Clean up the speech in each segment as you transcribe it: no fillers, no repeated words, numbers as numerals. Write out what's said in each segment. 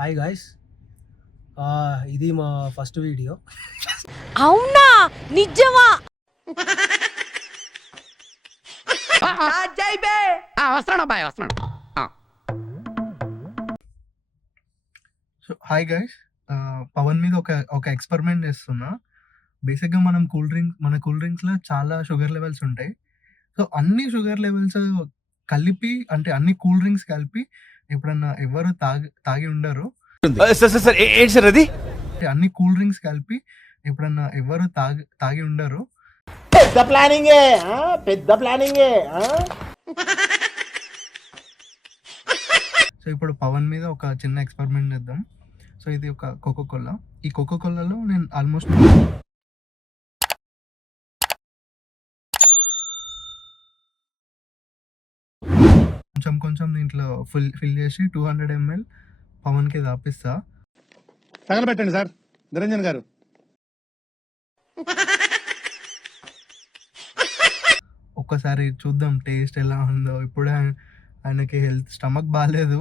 Hi guys, ఇది మా first video. అవునా నిజమా? వస్తున్నాడు అబ్బాయి వస్తున్నాడు. సో హాయ్ గైస్, పవన్ మీద ఒక ఎక్స్పెరిమెంట్ చేస్తున్నా. బేసిక్గా మన కూల్ డ్రింక్స్లో చాలా షుగర్ లెవెల్స్ ఉంటాయి. సో అన్ని షుగర్ లెవెల్స్ కలిపి, అంటే అన్ని కూల్ డ్రింక్స్ కలిపి ఎప్పుడన్నా ఎవరు తాగి ఉండరు. ఏంటి సార్ అది? అన్ని కూల్ డ్రింక్స్ కలిపి ఎప్పుడన్నా ఎవరు తాగి ఉండరు. పెద్ద ప్లానింగే. సో ఇప్పుడు పవన్ మీద ఒక చిన్న ఎక్స్పెరిమెంట్ చేద్దాం. సో ఇది ఒక కోకోకోలా. ఈ కోకోకోలాలో నేను ఆల్మోస్ట్ కొంచెం దీంట్లో ఫిల్ చేసి 200 ml పవన్కి దాపిస్తా. తగలబెట్టండి సార్ నిరంజన్ గారు. ఒక్కసారి చూద్దాం టేస్ట్ ఎలా ఉందో. ఇప్పుడే ఆయనకి స్టమక్ బాగాలేదు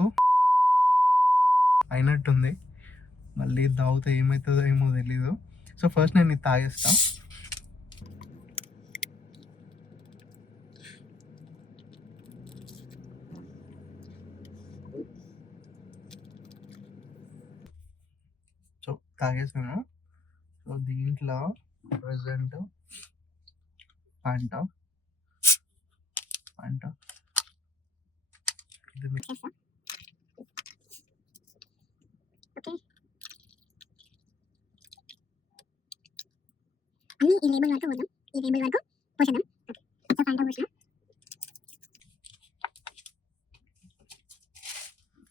అయినట్టుంది. మళ్ళీ తాగితే ఏమవుతుందో ఏమో తెలీదు. సో ఫస్ట్ నేను ఇది తాగేస్తా. సో తాగేసాను. సో దీంట్లో ప్రజెంట్ ఫాంటా ఇది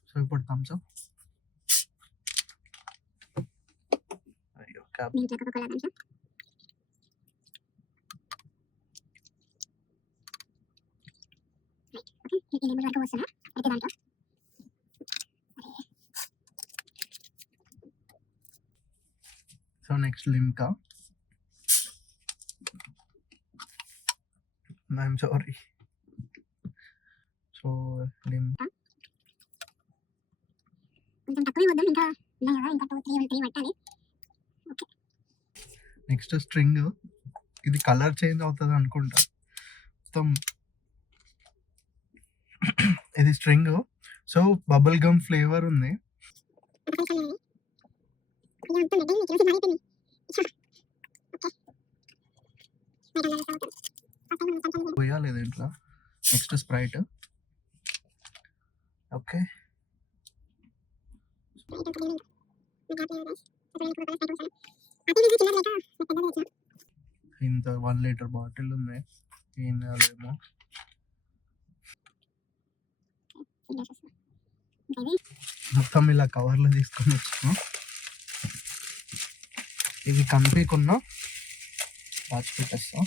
సో ఇప్పుడు థమ్స్ అప్. అయ్యో cap. So next Limca. I'm sorry. So Limca next string. ఇది కలర్ చేంజ్ అవుతుంది అనుకుంటా మొత్తం. ఇది string. So bubble gum flavour ఉంది. పోయాలేదు ఇంట్లో. Next Sprite. ఓకే, ఇంత 1 లీటర్ బాటిల్ ఉంది. ఏం కాలేమో. మొత్తం ఇలా కవర్లో తీసుకొని వచ్చాను. ఇది కంపెనీకున్న దాచిపెట్టేస్తా.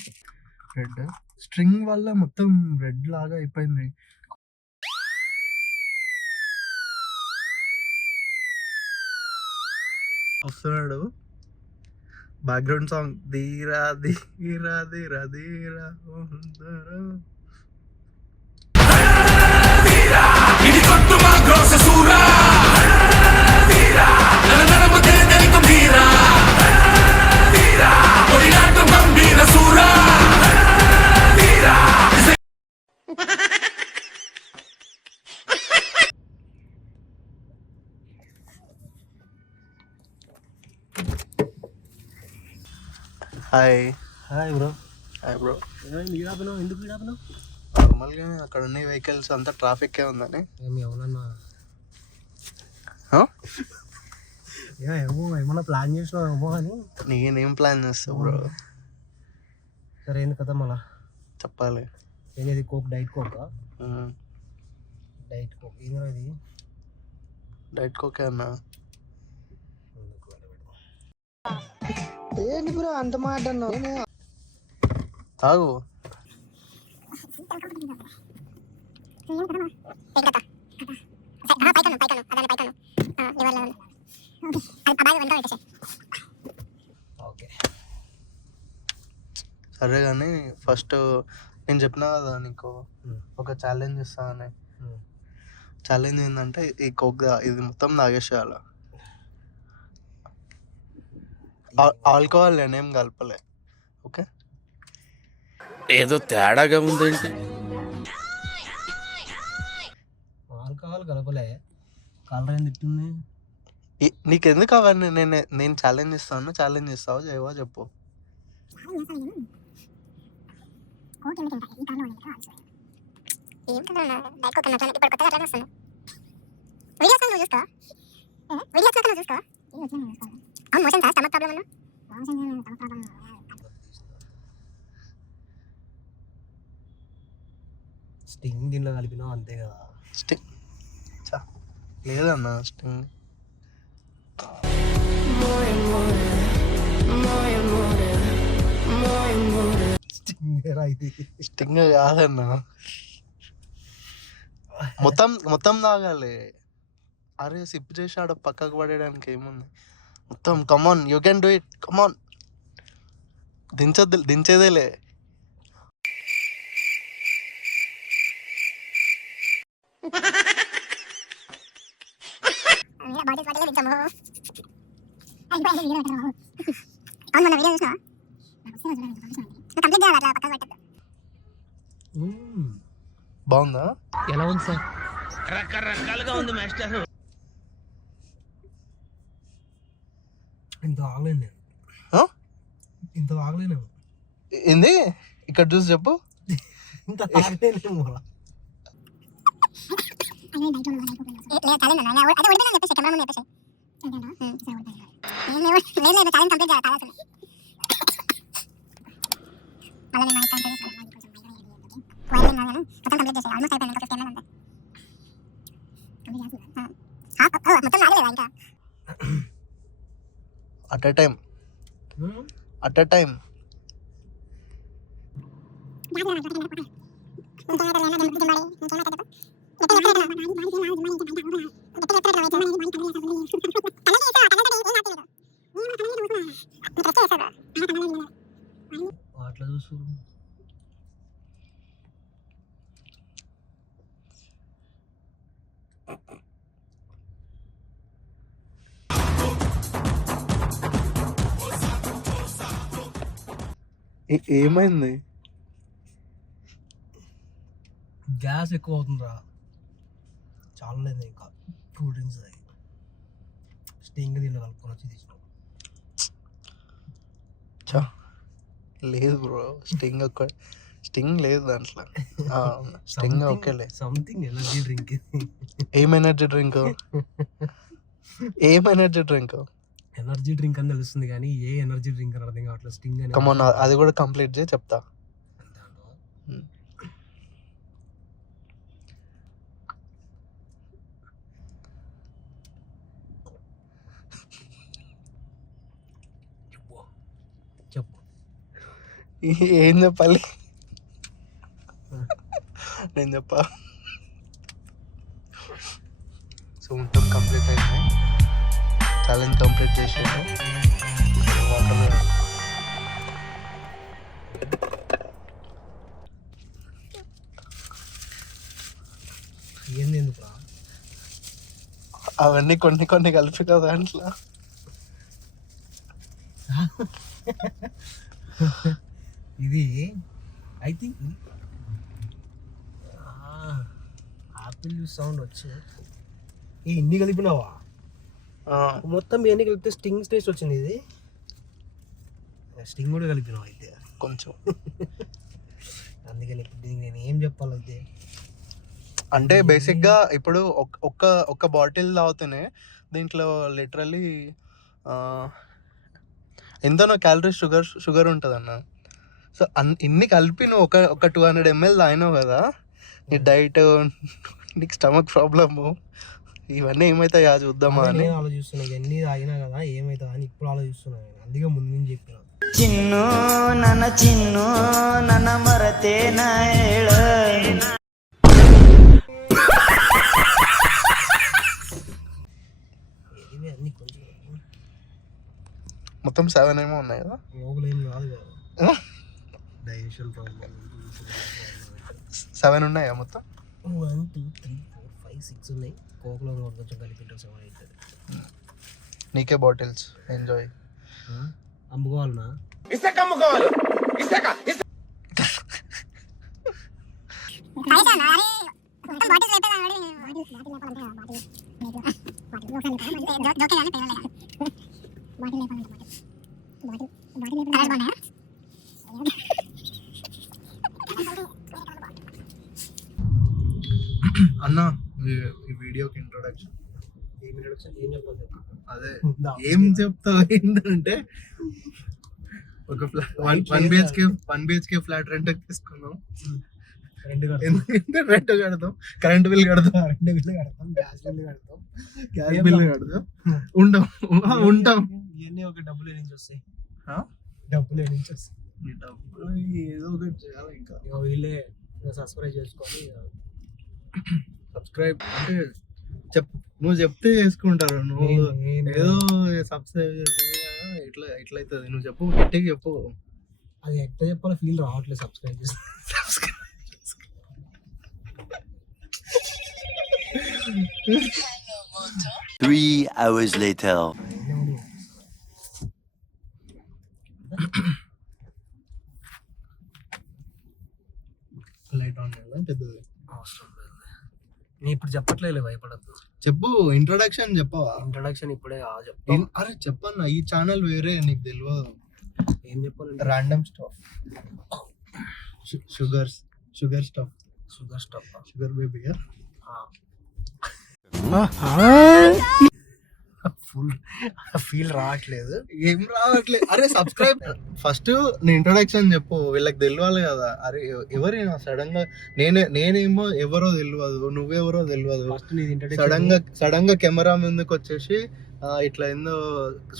రెడ్ స్ట్రింగ్ వల్ల మొత్తం రెడ్ లాగా అయిపోయింది. వస్తున్నాడు బ్యాక్గ్రౌండ్ సాంగ్. ధీరా ధీరా ధీరా ధీరా హాయ్ బ్రో. ఎందుకు వీడాపను? నార్మల్గా అక్కడ ఉన్న వెహికల్స్ అంతా ట్రాఫిక్ ఉందని. ఏమన్నా ప్లాన్ చేసినావేమో అని. నేనేం ప్లాన్ చేస్తా బ్రో? సరే ఏంది కదా మళ్ళా చెప్పాలి. ఏంది coke? Diet coke. Diet coke ఏందో ఇది. డైట్ కోకే అన్నా. ఏంటి బ్రో అంత మాట అన్నావు? తాగు. సరే కానీ ఫస్ట్ నేను చెప్పినా కదా నీకు ఒక ఛాలెంజ్ ఇస్తానని. ఛాలెంజ్ ఏంటంటే ఈ కోక్ ఇది మొత్తం తాగేసేయాలి. ఆల్కహాల్ నేనేం కలపలే. ఓకే, ఏదో తేడాగా ఉందేంటి? ఆల్కహాల్ కలపలే, కలర్ ఏం తిట్టుంది. నీకెందుకు అవన్నీ? నేను ఛాలెంజ్ ఇస్తాను, ఛాలెంజ్ ఇస్తావు చేయవా చెప్పు. స్టింగ్ దీనిలో కలిపినావు అంతే కదా. స్టింగ్ లేదన్నా, స్టింగ్ స్టింగ్ ఇది. స్టింగ్ కాదన్నా, మొత్తం తాగాలి. అరే సిప్ చేసి ఆడ పక్కకు పడేయడానికి ఏముంది, మొత్తం. కమాన్, యూ కెన్ డూ ఇట్, కమాన్. దించేదేలే. బాగుందా? ఎలా ఉంది సార్? రకరకాలుగా ఉంది మాస్టర్. ఇంత ఆగలేను నేను, ఆ? ఇంత ఆగలేను. ఏంది? ఇక్కడ చూసి చెప్పు. ఇంత ఆగలేనేమో. At a time. అట్లా చూసు. ఏమైంది? గ్యాస్ ఎక్కువ అవుతుందిరా, చాలా లేదు ఇంకా. కూల్ డ్రింక్స్ స్టింగ్ దీనిలో కలుపుకొని వచ్చి తీసినాం. లేదు బ్రో, స్టింగ్ లేదు దాంట్లో. స్టింగ్ ఓకేలే. Something energy drink. ఏం ఎనర్జీ డ్రింక్? ఎనర్జీ డ్రింక్ అని తెలుస్తుంది కానీ ఏ ఎనర్జీ డ్రింక్ అని అర్థం కావట్లేదు. స్టింగ్ అని. కమాన్, అది కూడా కంప్లీట్ చేయి, చెప్తా. చెప్పు. ఏం చెప్పాలి? నేను చెప్పా. సో మొత్తం కంప్లీట్ అయింది, ఛాలెంజ్ కంప్లీట్ చేసాను. వాటర్ ఏంది ఎందుకు? అవన్నీ కొన్ని కలిపి కదా దాంట్లో. ఇది I think apple juice sound వచ్చి ఇన్ని కలిపినావా? మొత్తం ఎన్ని కలిపితే స్టింగ్ టేస్ట్ వచ్చింది. ఇది స్టింగ్ కూడా కలిపినావు అయితే కొంచెం. అందుకని ఇప్పుడు నేను ఏం చెప్పాలైతే, అంటే బేసిక్గా ఇప్పుడు ఒక్క బాటిల్ తాగితేనే దీంట్లో లిటరల్లీ ఎంతనో క్యాలరీస్ షుగర్ ఉంటుంది అన్న. సో ఇన్ని కలిపి నువ్వు ఒక 200 ml తాగినావు కదా, నీ డైట్, నీకు స్టమక్ ప్రాబ్లము, ఇవన్నీ ఏమవుతాయి చూద్దామా అని ఆలోచిస్తున్నా. ఇవన్నీ తాగినా కదా ఏమవుతుందా అని ఇప్పుడు ఆలోచిస్తున్నా. అందుకే ముందు నుంచి చెప్పిన ಚಿನ್ನು ನನ್ನ ಮರತೇನ ಹೇಳ. అన్ని కొంచెం మొత్తం 7 ఏమో ఉన్నాయి కదా, లోపల ఏం కాదు కదా. డైజెషన్ ప్రాబ్లం 7 ఉన్నాయా మొత్తం? 1 2 3 4 5 6 ఉన్నాయి. కోక్లో కొంచెం కలిపి 7 అవుతుంది. నీకే బాటిల్స్, ఎంజాయ్. అమ్ముకోవాలనా? అన్న ఈ వీడియోకి ఇంట్రొడక్షన్ ఏం చెప్పాలి? అదే ఏం చెప్తావు ఏంటంటే ఒక వన్ బిహెచ్కే ఫ్లాట్ రెంట్ తీసుకున్నాం. రెండు రెంట్ కడతాం, కరెంట్ బిల్ కడతాం, కడతాం, గ్యాస్ బిల్లు కడతాం, గ్యాస్ బిల్ కడతాం, ఉంటాం. ఇవన్నీ ఒక డబ్బులు నుంచి వస్తాయి. ఆ? డబ్బులు నుంచి వస్తాయి. ఈ డబ్బులు ఏదో ఒకటి చేయాలి. ఇంకా ఇక వీళ్ళే సబ్స్క్రైబ్ చేసుకొని సబ్స్క్రైబ్ అంటే నువ్వు చెప్తే చేసుకుంటారు. నువ్వు ఏదో సబ్స్క్రైబ్ ఇట్లా అవుతుంది. నువ్వు చెప్పు, గట్టిగా చెప్పు. అది ఎట్లా చెప్పాలో ఫీల్ రావట్లేదు. సబ్స్క్రైబ్ చేసి 3 hours later. లైట్ ఆన్ చేయాలా పెద్దది? అవసరం లేదు. నేను ఇప్పుడు చెప్పట్లేదు, భయపడద్దు. చెప్పు, ఇంట్రొడక్షన్ చెప్పవా? ఇంట్రొడక్షన్ ఇప్పుడే చెప్తాను. అరే చెప్పన్నా, ఈ ఛానల్ వేరే, నీకు తెలియదు. ఏం చెప్పాలి? Random stuff, sugar stuff, sugar baby. Full feel రావట్లేదు. ఏం రావట్లేదు. అరే సబ్స్క్రైబ్ ఫస్ట్ నీ ఇంట్రొడక్షన్ చెప్పు, వీళ్ళకి తెలియాలి కదా. అరే ఎవరైనా సడన్ గా నేనేమో ఎవరో తెలియదు, నువ్వెవరో తెలియదు. సడన్ గా కెమెరా ముందుకు వచ్చేసి ఇట్లా ఏందో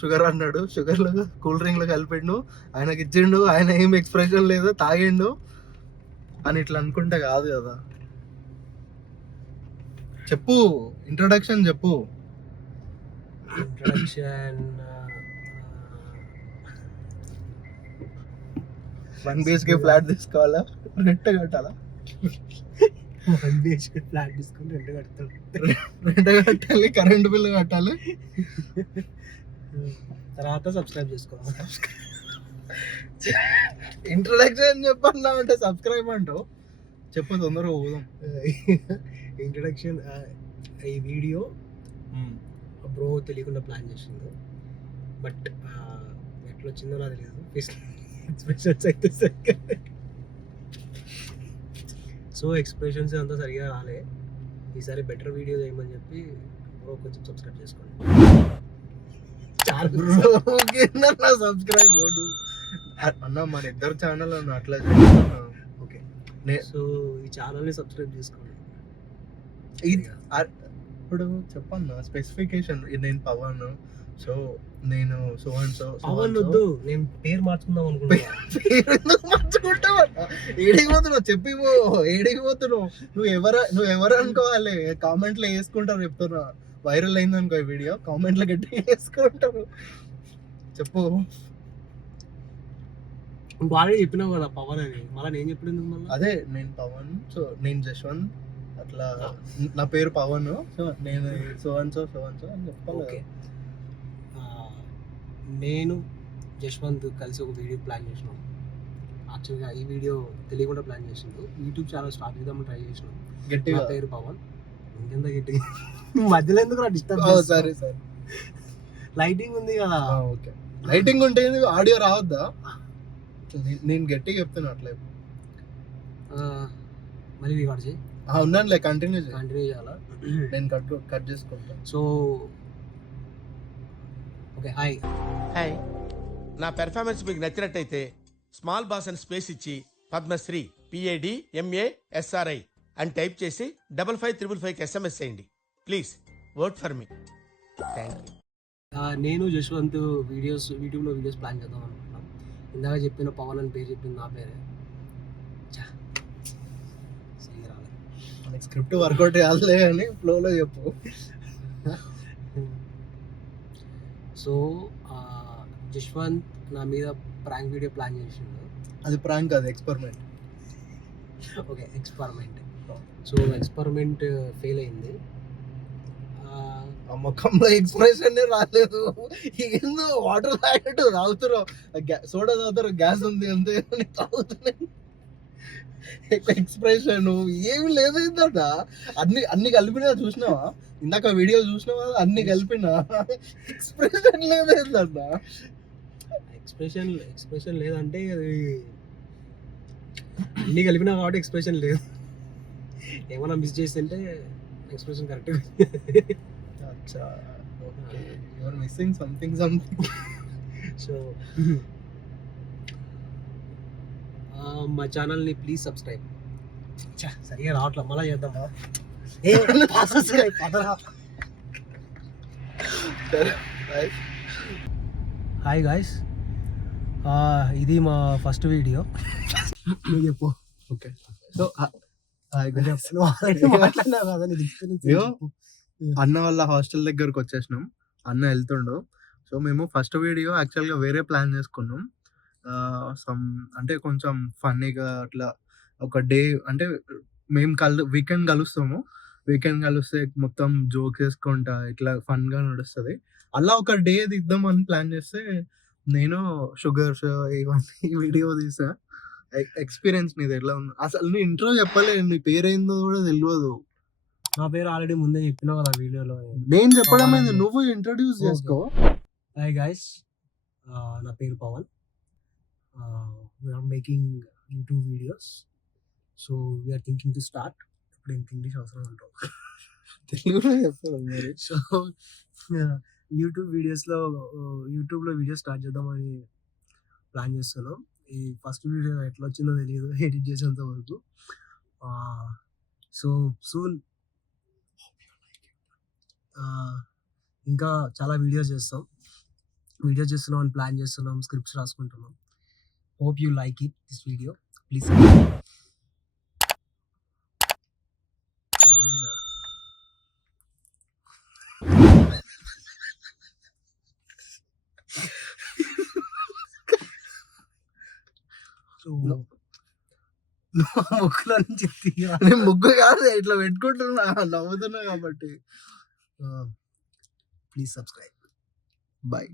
షుగర్ అన్నాడు, షుగర్ లో కూల్ డ్రింక్ లో కలిపిండు, ఆయనకి ఇచ్చిండు, ఆయన ఏం ఎక్స్ప్రెషన్ లేదు, తాగిండు అని ఇట్లా అనుకుంటే కాదు కదా. చెప్పు, ఇంట్రొడక్షన్ చెప్పు. ఇంట్రొడక్షన్ 1 BHK ఫ్లాట్ తీసుకోవాలా, రెంట్ కట్టాలా? 1 BHK ఫ్లాట్ తీసుకుని రెంట్ కట్టాలి, కరెంట్ బిల్ కట్టాలి, తర్వాత సబ్స్క్రైబ్ చేసుకోవాలి. ఇంట్రొడక్షన్ చెప్పన్నా అంటే సబ్స్క్రైబ్ అంటావు. చెప్పు, తొందరగా పోదాం. ఇంట్రొడక్షన్ ఈ వీడియో బ్రో తెలియకుండా ప్లాన్ చేసింది, బట్ ఎట్లా వచ్చిందో నాకు తెలియదు. ఎక్స్ప్రెషన్స్ అయితే సరిగ్గా, సో ఎక్స్ప్రెషన్స్ అంతా సరిగా రాలే. ఈసారి బెటర్ వీడియో చేయమని చెప్పి బ్రో కొంచెం సబ్స్క్రైబ్ చేసుకోండి. సబ్స్క్రైబ్ అన్న, మన ఇద్దరు ఛానల్ అన్న అట్లా. ఓకే, సో ఈ ఛానల్ని సబ్స్క్రైబ్ చేసుకోండి. ఇప్పుడు చెప్పన్నా స్పెసిఫికేషన్. నేను పవన్, సో నేను సో అండ్ సో. పవన్ వద్దు, నేను పేరు మార్చుకుందాం అనుకుంటున్నా. మార్చుకుంటావు? ఏడికి పోతున్నావు చెప్పి, ఏడికి పోతున్నావు? నువ్వు ఎవరు అనుకోవాలి? కామెంట్లో వేసుకుంటారు, చెప్తున్నా. వైరల్ అయింది అనుకో ఈ వీడియో, కామెంట్లో గట్టిగా వేసుకుంటారు. చెప్పు. ఇంకో ఆల్రెడీ చెప్పినావు కదా పవన్ అని, మళ్ళీ నేను చెప్పినందుకు మళ్ళీ. అదే నేను పవన్, సో నేను జశ్వంత్, అట్లా నా పేరు పవన్, సో నేను సో అండ్ సో అని చెప్పాలి. ఓకే, నేను జశ్వంత్ కలిసి ఒక వీడియో ప్లాన్ చేసినాం. యాక్చువల్గా ఈ వీడియో తెలియకుండా ప్లాన్ చేసిండు. యూట్యూబ్ ఛానల్ స్టార్ట్ చేద్దామని ట్రై చేసినాం. గట్టిగా పేరు పవన్. ఇంకెంత గట్టిగా మధ్యలో ఎందుకు డిస్టర్బ్? సరే సరే, లైటింగ్ ఉంది కదా. ఓకే, లైటింగ్ ఉంటే ఆడియో రావద్దా? నేను గట్టిగా చెప్తాను అట్లా. మళ్ళీ రికార్డ్ చేయి. ఉన్నానులే, కంటిన్యూ చేయాలా? నేను కట్ చేసుకుంటాను. So okay, hi. నా పెర్ఫార్మెన్స్ మీకు నచ్చినట్టయితే స్మాల్ బాస్ అని స్పేస్ ఇచ్చి పద్మశ్రీ PADMASRI అని టైప్ చేసి 55555కి SMS చేయండి please. Work for me. Thank you. నేను జశ్వంత్ యూట్యూబ్లో వీడియోస్ ప్లాన్ చేద్దాం అనుకుంటున్నాం. ఇందాక చెప్పిన పవన్ అని పేరు చెప్పింది నా పేరే. సరిగా రాలేదు, మనకి స్క్రిప్ట్ వర్కౌట్ కాదులే అని ఫ్లోలో చెప్పు. సో జశ్వంత్ నా మీద ప్రాంక్ వీడియో ప్లాన్ చేసిండు. అది ప్రాంక్, అది experiment. Okay, experiment. So experiment fail అయింది. ఆ ముఖంలో ఎక్స్ప్రెషన్ రాలేదు. ఏందో వాటర్ తాగినట్టు తాగుతారు, సోడా తాగుతారు, గ్యాస్ ఉంది అంతే అని తాగుతున్నాయి. ఎక్స్ప్రెషన్ ఏమి లేదు ఏంటట. అన్ని కలిపినా చూసినావా? ఇందాక వీడియో చూసినావా? అన్ని కలిపినా ఎక్స్ప్రెషన్ లేదేంటట. ఎక్స్ప్రెషన్ లేదంటే అది అన్ని కలిపినా కాబట్టి ఎక్స్ప్రెషన్ లేదు. ఏమైనా మిస్ చేస్తుంటే ఎక్స్ప్రెషన్ కరెక్ట్. అచ్చా, okay, you are missing something. So మా ఛానల్ని ప్లీజ్ సబ్స్క్రైబ్. సరిగా రావట్లే, మళ్ళీ చేద్దాం. హాయ్ గాయ్స్, ఇది మా ఫస్ట్ వీడియో. చెప్పు. ఓకే, సో అన్న వాళ్ళ హాస్టల్ దగ్గరకు వచ్చేసినాం. అన్న వెళ్తుండు. సో మేము ఫస్ట్ వీడియో యాక్చువల్గా వేరే ప్లాన్ చేసుకున్నాం. సమ్ అంటే కొంచెం ఫన్నీగా అట్లా ఒక డే, అంటే మేము వీకెండ్ కలుస్తాము. వీకెండ్ కలిస్తే మొత్తం జోక్ వేసుకుంటా ఇట్లా ఫన్గా నడుస్తుంది. అలా ఒక డే దిద్దామని ప్లాన్ చేస్తే నేను షుగర్స్ ఇవన్నీ వీడియో తీసా. ఎక్స్పీరియన్స్ నీది ఎట్లా ఉంది? అసలు నీ ఇంట్రో చెప్పలేదు, నీ పేరేందో కూడా తెలియదు. నా పేరు ఆల్రెడీ ముందే చెప్పినా కదా వీడియోలో. నేను చెప్పడం ఏంది, నువ్వు ఇంట్రడ్యూస్ చేసుకో. హాయ్ గాయ్స్, నా పేరు Pavan. We are making YouTube videos. So we are thinking to start. ఇప్పుడు ఇంగ్లీష్ అవసరం అంటావు, తెలుగులో చెప్తాను మరి. సో యూట్యూబ్లో వీడియోస్ స్టార్ట్ చేద్దామని ప్లాన్ చేస్తున్నాం. ఈ ఫస్ట్ వీడియో ఎట్లా వచ్చిందో తెలియదు ఎడిట్ చేసేంత వరకు. సో సూన్ ఇంకా చాలా వీడియోస్ చేస్తున్నాం అని ప్లాన్ చేస్తున్నాం, స్క్రిప్ట్స్ రాసుకుంటున్నాం. Hope you like it this video. Please ముక్కులో నుంచి ముగ్గు కాదు, ఇట్లా పెట్టుకుంటున్నా, నవ్వుతున్నా కాబట్టి. Please subscribe. బాయ్.